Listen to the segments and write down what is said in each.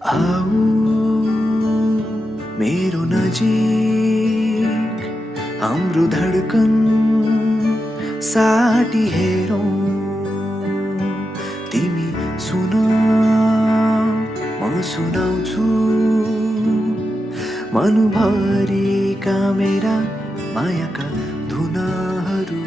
आऊ मेरो नजिक हाम्रो धडकन साटी हेरौं। तिमी सुन म सुनाउँछु मनभरिका मेरा मायाका धुनहरू।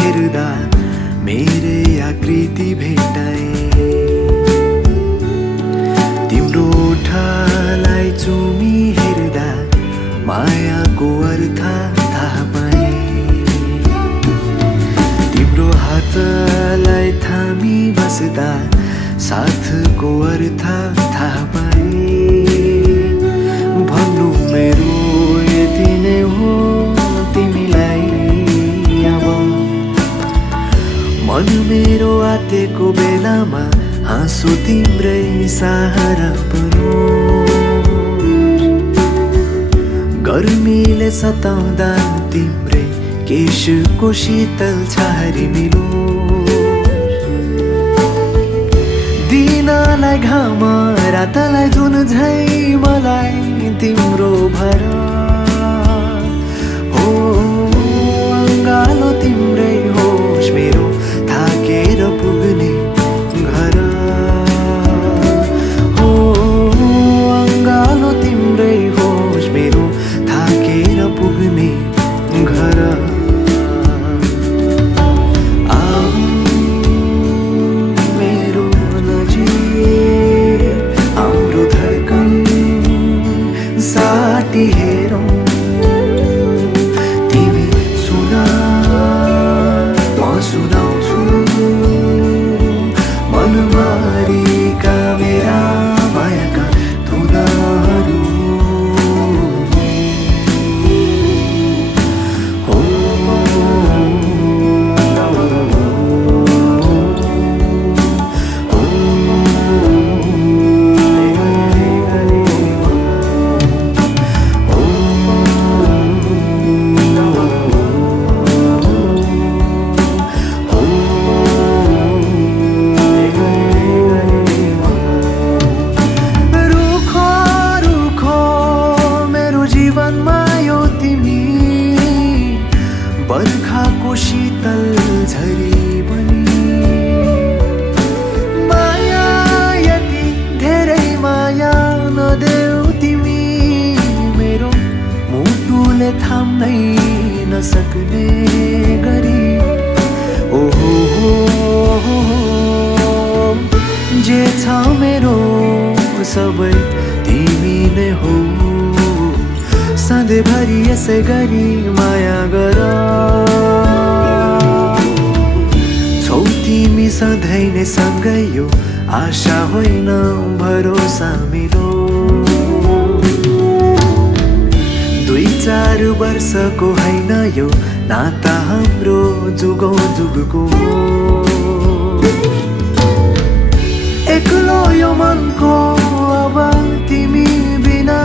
हेर्दा मेरै आकृति भेटाए, तिम्रो ओठलाई चुमी हेर्दा मायाको अर्थ थाहा पाए, तिम्रो हातलाई थामी बस्दा साथको अर्थ थाहा पाए। भन्नु मेरो यति नै हो तिमीलाई, मन मेरो आतेको बेलामा हाँसो तिम्रै सहारा बनो। गर्मीले सताउँदा तिम्रै केशको शीतल छहारी मिलो। दिनलाई घाम रातलाई जुन झै मलाई तिम्रो भर हो। अङ्गालो तिम्रै होस् मेरो थाकेर पुग्ने घर हो। अङ्गालो तिम्रै होस् मेरो थाकेर पुग्ने घर। आऊ मेरो नजिक हाम्रो धडकन साटी हेरौं। तिमी सुन म सुनाउँछु मनभरिका मेरा मायाका धुनहरू। जीवनमा यो तिमी बर्खाको शीतल झरी बनी। माया यति धेरै माया नदेऊ तिमी मेरो मुटुले थाम्नै नसक्ने गरी। ओहो जे छ मेरो सबै तिमी नै हो। सधैँभरि यसै गरी माया गर। छौ तिमी सधैँ नै सँगै यो आशा होइन भरोसा मिलो। 2-4 वर्षको होइन यो नाता हाम्रो जुगौँ जुगको। एक्लो यो मनको अब तिमी बिना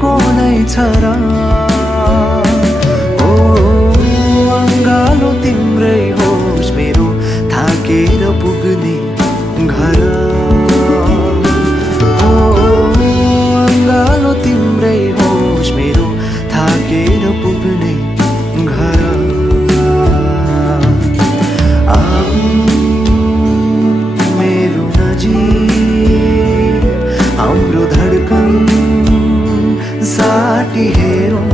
को नै छ र। ओ अङ्गालो तिम्रै होस् मेरो थाकेर पुग्ने घर। ओ अङ्गालो तिम्रै होस् मेरो थाकेर पुग्ने घर। आऊ मेरो नजिक हाम्रो धडकन साटी हेरौं।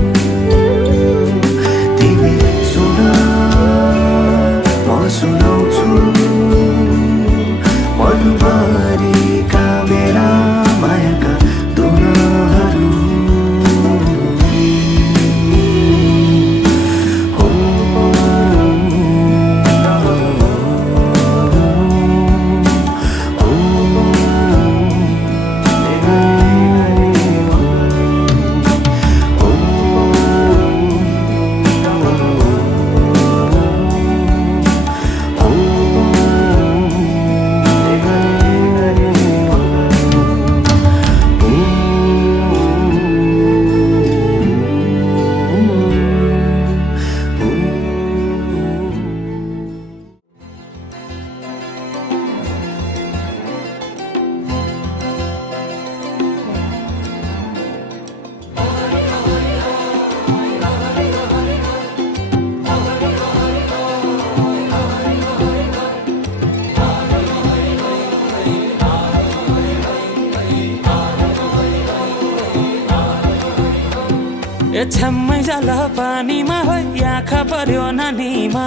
छ्याम्मै जाल पानीमा हो आँखा पर्यो नानीमा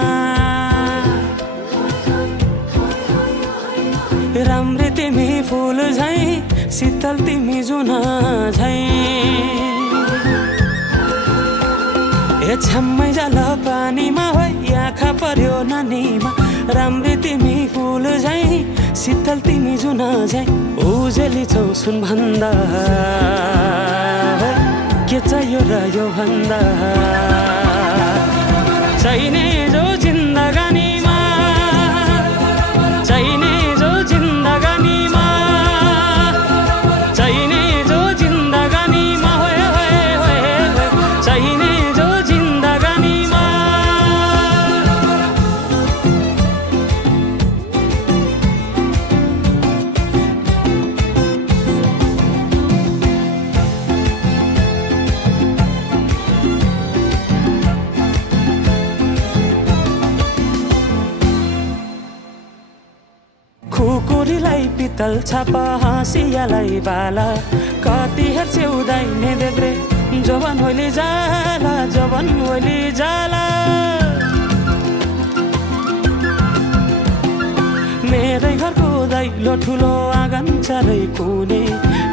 राम्री तिमी फुल झै शीतल तिमी जुन झै छ्याम्मै जाल पानीमा हो आँखा पर्यो नानीमा राम्री तिमी फुल झै शीतल तिमी जुन झै उजेली छौ सुन भन्दा के चाहियो र यो भन्दा चाहिने जो जिन्दगानीमा चाहिने जो जिन्दगानीमा चाहिने जो जिन्दगानीमा होए होए होए चाहिने जो जिन्दगानीमा खुकुरीलाई पितल छापा हाँसियालाई बाला कति हेर्छौ दाइने देब्रे जवान होली जाला जवान होली जाला मेरै घरको दैलो ठुलो आँगन चारै कुने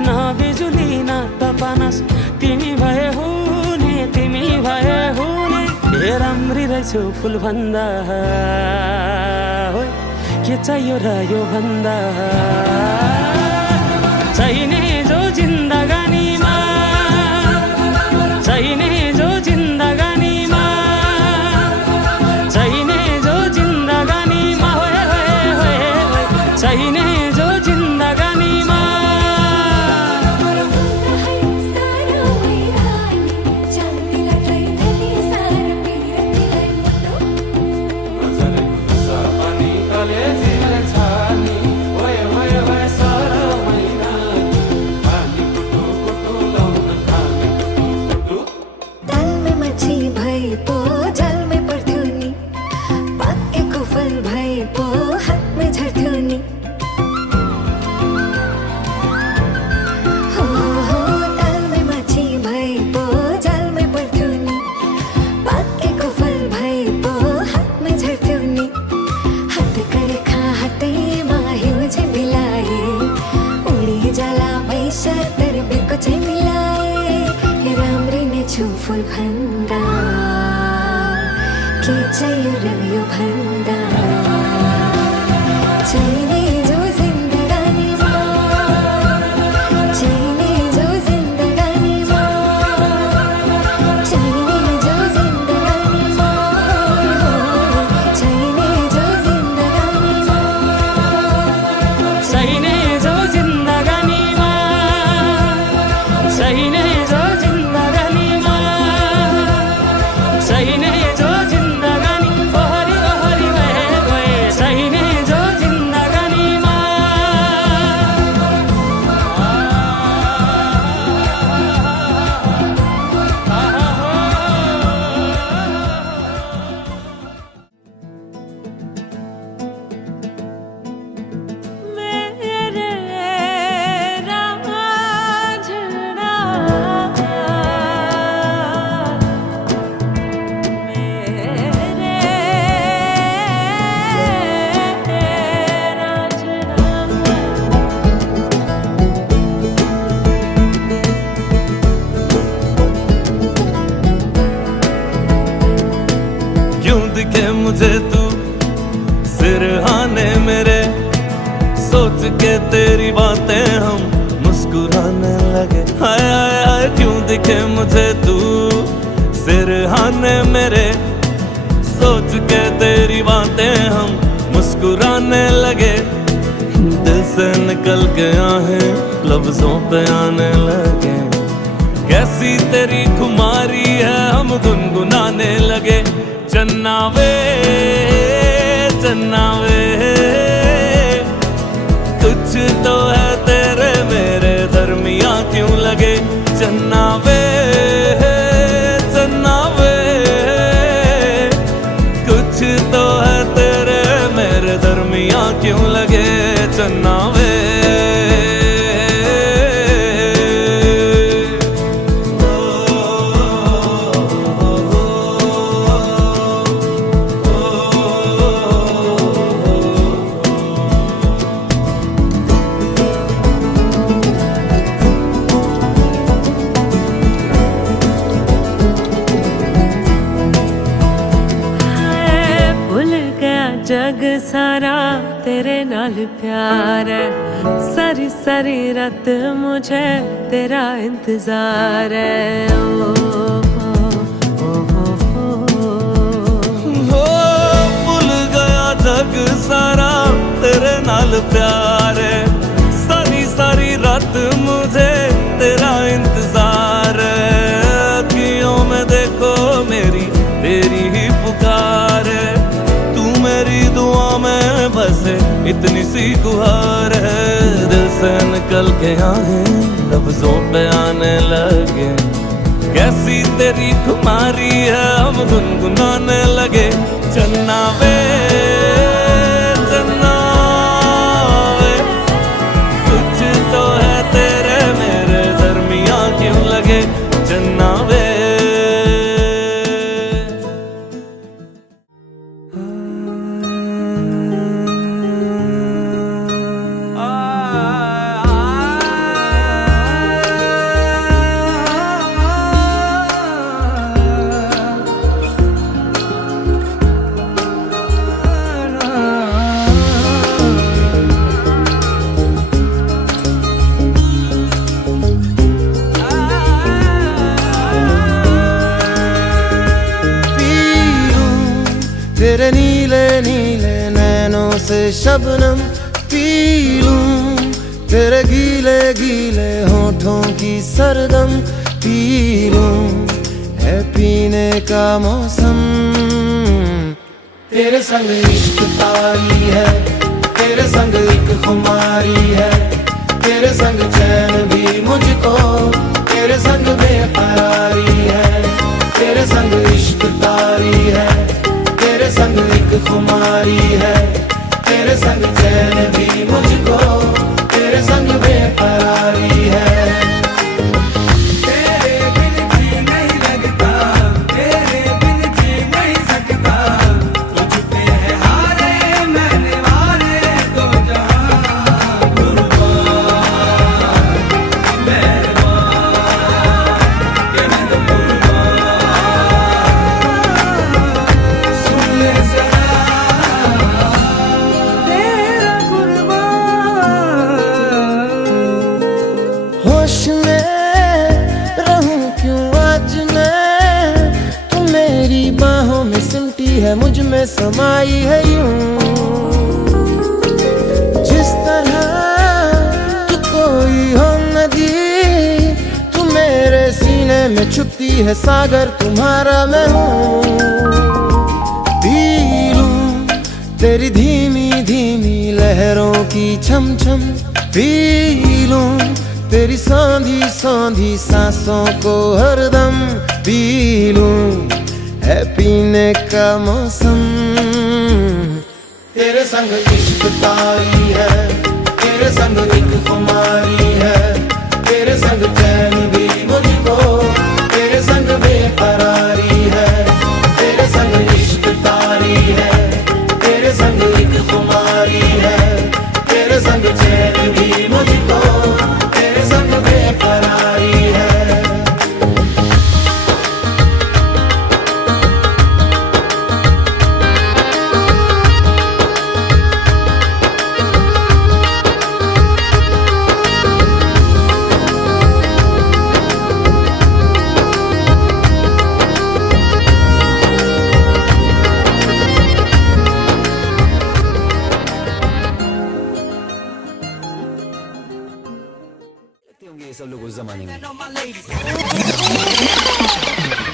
न बिजुली न त पानस तिमी भए हुने तिमी भए हुने हे राम्री रहेछौ फुल भन्दा के चाहियो र यो भन्दा चाहिने जो जिन्दगानीमा चाहिने जो जिन्दगानीमा चाहिने जो जिन्दगानीमा होए होए होए चाहिने जो जिन्दगानीमा फुल भन्दा के चाहियो र यो भन्दा चाहिने जो जिन्दगानीमा चाहिने जो जिन्दगानीमा चाहिने जो जिन्दगानीमा चाहिने जो जिन्दगानीमा चाहिने जो जिन्दगानीमा चाहिने जो चाहिने जो जिन्दगानी ओहरी ओहरी भए गए चाहिने जो जिन्दगानीमा मेरे रांझना दिखे मुझे तू सिरहाने मेरे सोच के तेरी बातें हम मुस्कुराने लगे हाय हाय हाय क्यों दिखे मुझे तू सिरहाने मेरे सोच के तेरी बातें हम मुस्कुराने लगे दिल से निकल के आहें लफ्जों पे आने लगे कैसी तेरी खुमारी है हम गुनगुनाने लगे चन्ना वे कुछ तो है तेरे मेरे दरमियां क्यों लगे चन्ना वे कुछ तो है तेरे मेरे दरमियां क्यों लगे चन्ना वे जग सारा तेरे नाल प्यार है, सारी सारी रात मुझे तेरा इंतजार है। ओ, ओ, हो भूल गया जग सारा तेरे नाल प्यार है, सारी सारी रात मुझे तेरा इंतजार है। अखियों में देखो मेरी तेरी ही पुकार है, तू मेरी दुआ में बसे इतनी सी गुहार है। दिल से निकल के आहें लफ्जों पे आने लगे, कैसी तेरी खुमारी है हम गुनगुनाने लगे। चन्ना वे चन्ना वे, कुछ तो है तेरे मेरे दरमियां क्यों लगे। चन्ना वे तेरे नीले नीले नैनों से शबनम पी लूं, तेरे गीले गीले होठों की सरदम पी लूं, है पीने का मौसम। तेरे संग इश्क तारी है, तेरे संग एक खुमारी है, तेरे संग चैन भी मुझको, तेरे संग बेकरारी है। तेरे संग इश्क तारी है, तेरे संग एक खुमारी है, तेरे संग चैन भी मुझको, तेरे संग बेकरारी है। तेरे बिन जी नहीं लगता, तेरे बिन जी नहीं सकता, तुझ पे है हारे मैंने वारे दो जहां। कुर्बान मेहरबान के मैं तो है मुझ में समाई है यूं, जिस तरह तू कोई हो नदी, तू मेरे सीने में छुपती है सागर तुम्हारा मैं हूँ। पी लूं तेरी धीमी धीमी लहरों की छम छम, पी लूं तेरी सौंधी सौंधी सांसों को हरदम, पी लूं है पीने का मौसम। तेरे संग इश्क तारी है, तेरे संग एक खुमारी है, तेरे संग चैन भी मुझको, तेरे संग बेकरारी है। तेरे संग इश्क तारी है, तेरे संग एक खुमारी है, तेरे संग चैन भी मुझको, तेरे संग बेकरारी है।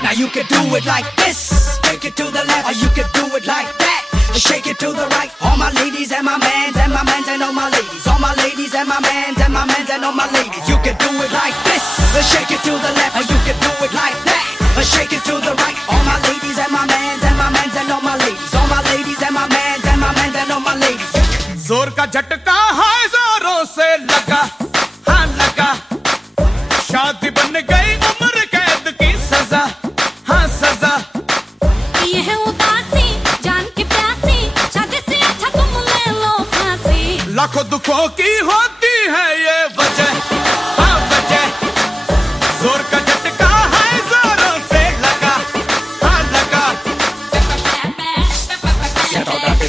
Now you can do it like this, take it to the left, or you can do it like that, shake it to the right. All my ladies and my mans and my mans and all my ladies, all my ladies and my mans and my mans and all my ladies. You can do it like this, shake it to the left, or you can do it like that, shake it to the right. All my ladies and my mans and my mans and all my ladies, all my ladies and my mans and my mans and all my ladies. जोर का झटका हाय जोरों से लगा, हाँ लगा, शादी बन गई उम्र कैद की सजा, हाँ सजा। ये है उदासी जान की प्यासी, शादी से अच्छा तुम ले लो फांसी। लाखों दुखों की होती है ये वजह, हाँ वजह। जोर का झटका हाय जोरों से लगा, हाँ लगा।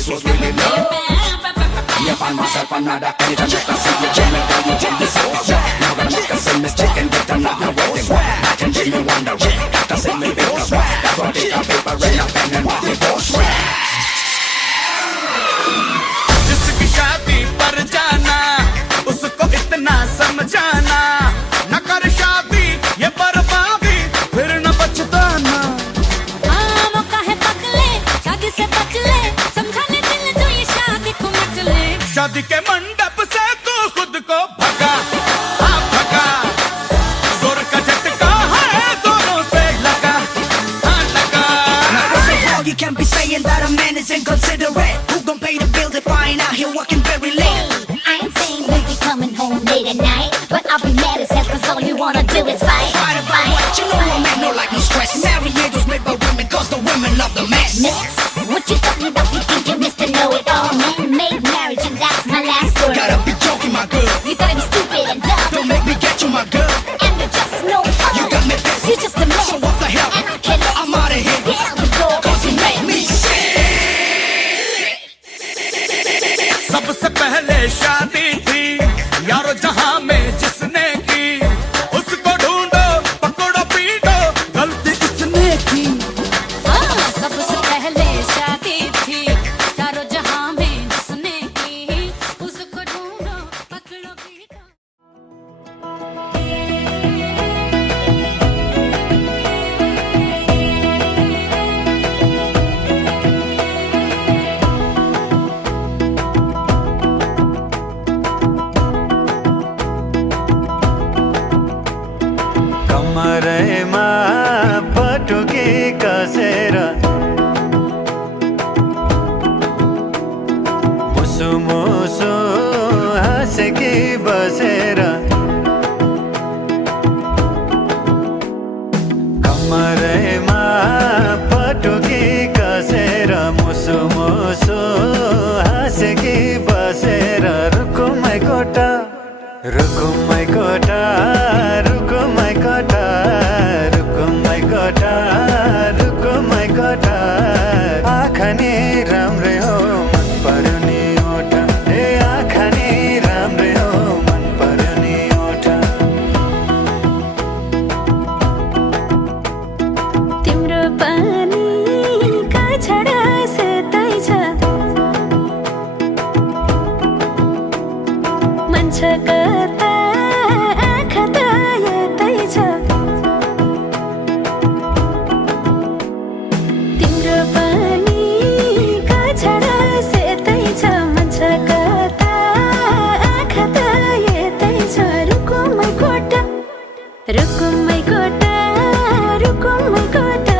this was really love. Me I find myself another anytime that I see you jamming, girl, you jam this up. Now I make a send this chick and get another wedding. I can see me wonder, got to send me bigger. That's why I take a paper and a pen and write it for swag. जिसकी शादी पर जाना उसको इतना समझाना, न कर शादी ये बर्बादी फिर न पछताना। हाँ मौका है पगले, शादी से बच ले, समझाने दिल जो ये शादी को मच ले। शादी के मंडप से तू खुद को भगा, हाँ भगा, जोर का झटका है जोरों से लगा, हाँ लगा। Now first of all, you can't be saying that a man is inconsiderate. Who gon' pay the bills if I ain't out here working very late? I ain't saying we be coming home late at night, but I'll be mad as hell 'cause all you wanna do is fight. Fight about what? You know a man no like no stress. Marriage was made by women 'cause the women love the mess. Mix, what you talking about? You think you're Mr. Know-It-All? Man-made marriage and that's my last word. Gotta be joking, my girl. You gotta be stupid and dumb, Don't make me get you, my girl. and you're just no fun. You got me pissed. You're just a mess. So what the hell? And I can't let I'm outta here. Get out the door 'Cause you made me sick. सबसे पहले शादी थी यारो जहां में जिसने की, उसको ढूंढो पकड़ो पीटो गलती किसने की। हाँ, सबसे पहले शादी थी चारों जहां में जिसने की, उसको ढूंढो पकड़ो पीटो। कमरेमा पटुकी कसेर मुसु मुसु हाँसेकी बसेर, कमरेमा पटुकी कसेर मुसु मुसु हाँसेकी बसेर, रुकुमै कोटा रुकुमै कोटा रुकुमै कोटा रुकुमै कोटा रुकुमै कोटा, आँखा नि राम्रै हो मन पर्यो नि ओठा, ए आँखा नि राम्रै हो मन पर्यो नि ओठा। तिम्रो पानी का छडा सेतै छ, मन छ कता आँखा त यतै छ। तिम्रो पानी का छडा सेतै छ, मन छ कता आँखा त यतै छ। रुकुमै कोटा रुकुमै कोटा रुकुमै कोटा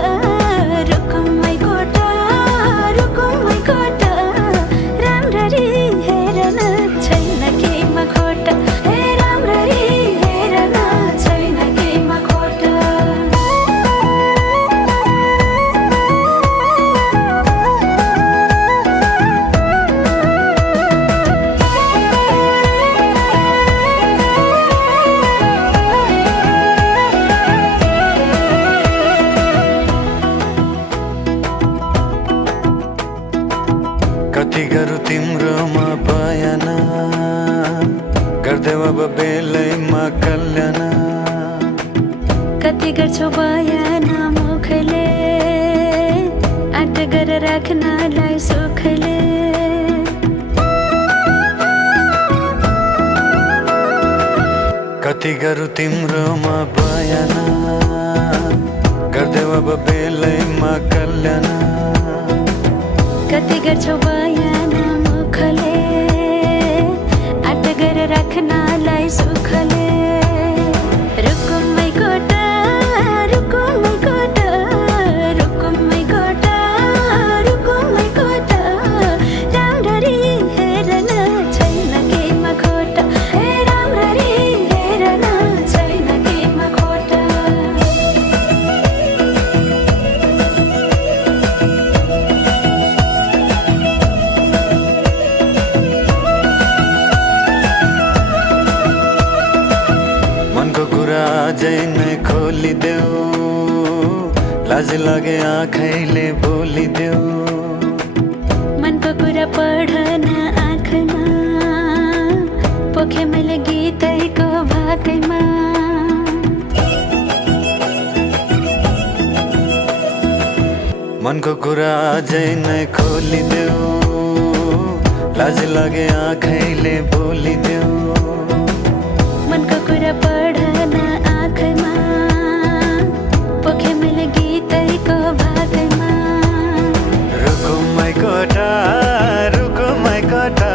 रुकुमै कोटा रुकुमै कोटा, राम्ररी हेर्न छैन केमा खोटा, ए राम्ररी हेर्न छैन केमा खोटा। कति गरौँ तिम्रोमा बयान, गर्देऊ अब बेलैमा कल्याण। कति गर्छौ बयान मुखले, आँट गरेर राख्नलाई सुखले। कति गरौँ तिम्रोमा बयान, गर्देऊ अब बेलैमा कल्याण। कति गर्छौ बयान मुखले, आँट गरेर राख्नलाई सुखले। रुकुमै कोटा रुकुमै कोटा रुकुमै कोटा रुकुमै कोटा, राम्ररी हेर्न छैन केमा खोटा, ए राम्ररी हेर्न छैन केमा खोटा। अझै नै खोलिदेऊ, लाज लागे आँखैले बोलिदेऊ। मनको कुरा पढन आँखमा पोखे मैले गीतैको भाकैमा मनको कुरा अझै नै खोलिदेऊ लाज लागे आँखैले बोलिदेऊ मनको कुरा पढन आँखमा पोखे मैले गीतैको भाकैमा रुको माइ कोठा रुको माइ कोठा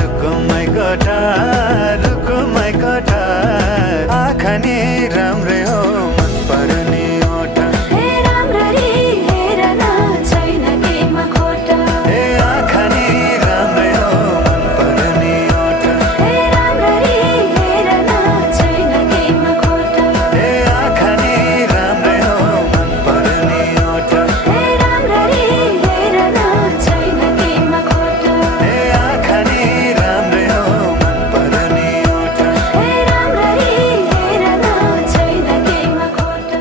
रुको माइ कोठा रुको माइ कोठा आँखा नि राम्रै हो मन पर्ने ओठा हे राम्ररी हेर न छैन केमा खोटा ए आँखा नि राम्रै हो मन पर्ने ओठा हे राम्ररी हेर न छैन केमा खोटा ए आँखा नि राम्रै हो मन पर्ने ओठा हे राम्ररी हेर न छैन केमा खोटा ए आँखा नि राम्रै हो मन पर्ने ओठा हे राम्ररी हेर न छैन केमा खोटा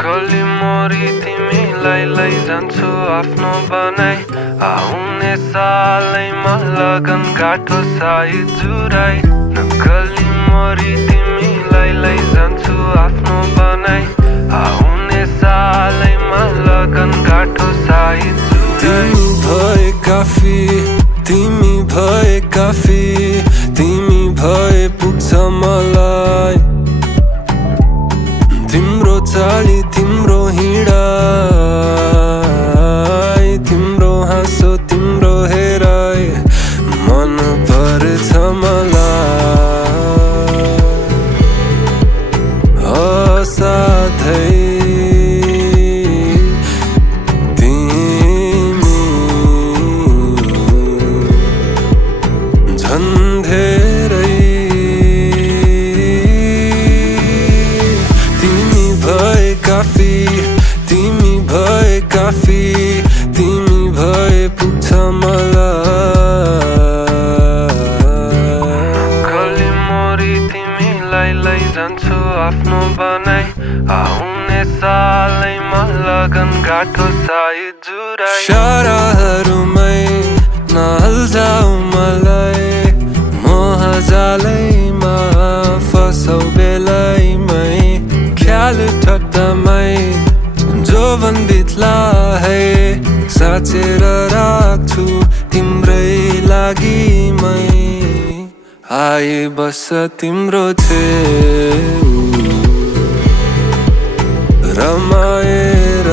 गली मरी तिमीलाई लैजान्छु आफ्नो बनाई आउने सालैमा लगन गाठो साई जुराई गली मरी तिमीलाई लैजान्छु आफ्नो बनाई आउने सालैमा लगन गाठो साई जुराई तिमी भए काफी तिमी भए काफी तिमी भए पुग्छ मलाई तिम्रो चाली तिम्रो हिँडाइ तिम्रो हाँसो तिम्रो हेराइ मन पर्छ मलाई असाध्यै तिमी झन् धेरै काफी तिमी भए काफी तिमी भए पुग्छ मलाई गली मरी तिमीलाई लैजान्छु आफ्नो बनाई आउने सालैमा लगन गाठो साई जुराई साराहरूमै नहल्जाऊ मलाई मोह जालैमा फसौ बेलैमै ख्याल ठट्टामै जोवन बित्ला है साँचेर राख्छु तिम्रै लागि मै आइ बस तिम्रो छेउ रमाएर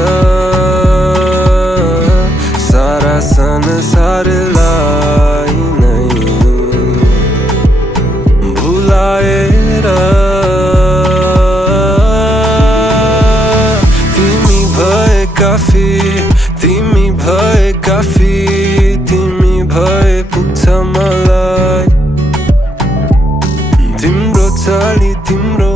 सारा संसारलाई नै भुलाएर काफी तिमी भए काफी तिमी भए पुग्छ मलाई तिम्रो चाली तिम्रो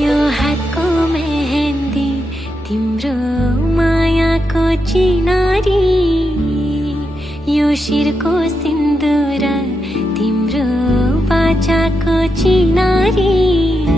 यो हातको मेहन्दी तिम्रो मायाको चिनारी, यो शिरको सिन्दुर तिम्रो बाचाको चिनारी।